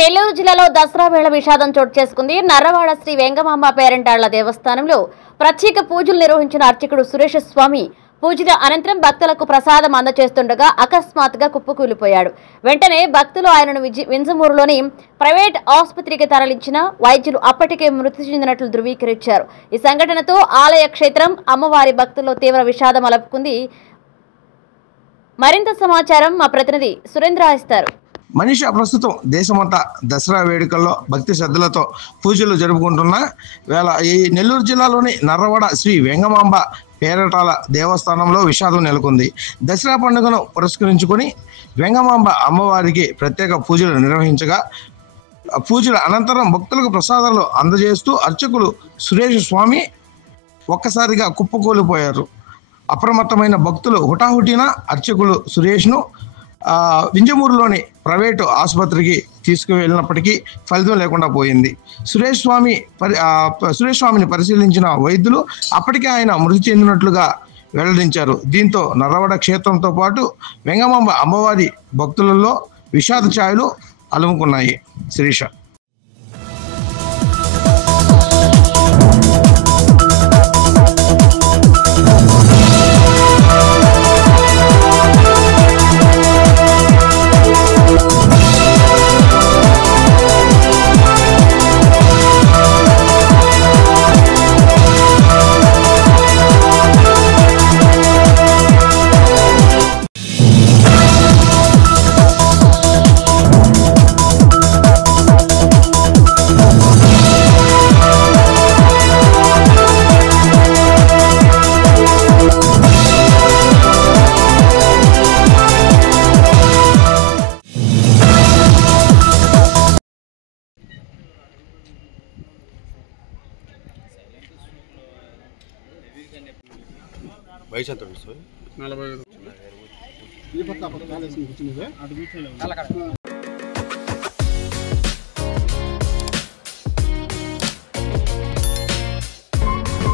నెల్లూరు జిల్లాలో దసరా వేళ విషాదం చోటు చేసుకుంది. నర్రవాడ శ్రీ వెంగమాంబ పేరంటాళ్ల దేవస్థానంలో ప్రత్యేక పూజలు నిర్వహించిన అర్చకుడు సురేష్ స్వామి పూజల అనంతరం భక్తులకు ప్రసాదం అందజేస్తుండగా అకస్మాత్తుగా కుప్పకూలిపోయాడు. వెంటనే భక్తులు ఆయనను వింజమూరులోని ప్రైవేట్ ఆసుపత్రికి తరలించిన వైద్యులు అప్పటికే మృతి చెందినట్లు ధృవీకరించారు. ఈ సంఘటనతో ఆలయ క్షేత్రం అమ్మవారి భక్తుల్లో తీవ్ర విషాదం అలపుకుంది. మరింత సమాచారం మా ప్రతినిధి సురేంద్ర ఇస్తారు. మనిషి ప్రస్తుతం దేశమంతా దసరా వేడుకల్లో భక్తి శ్రద్ధలతో పూజలు జరుపుకుంటున్న వేళ ఈ నెల్లూరు జిల్లాలోని నర్రవాడ శ్రీ వెంగమాంబ పేరటాల దేవస్థానంలో విషాదం నెలకొంది. దసరా పండుగను పురస్కరించుకొని వెంగమాంబ అమ్మవారికి ప్రత్యేక పూజలు నిర్వహించగా పూజల అనంతరం భక్తులకు ప్రసాదాలు అందజేస్తూ అర్చకులు సురేష్ స్వామి ఒక్కసారిగా కుప్పకూలిపోయారు. అప్రమత్తమైన భక్తులు హుటాహుటిన అర్చకులు సురేష్ను వింజమూరులోని ప్రైవేటు ఆసుపత్రికి తీసుకువెళ్ళినప్పటికీ ఫలితం లేకుండా పోయింది. సురేష్ స్వామిని పరిశీలించిన వైద్యులు అప్పటికే ఆయన మృతి చెందినట్లుగా వెల్లడించారు. దీంతో నర్రవాడ క్షేత్రంతో పాటు వెంగమాంబ అమ్మవారి భక్తులలో విషాద ఛాయలు అలుముకున్నాయి. శిరీష. వయసు ఎంత 45.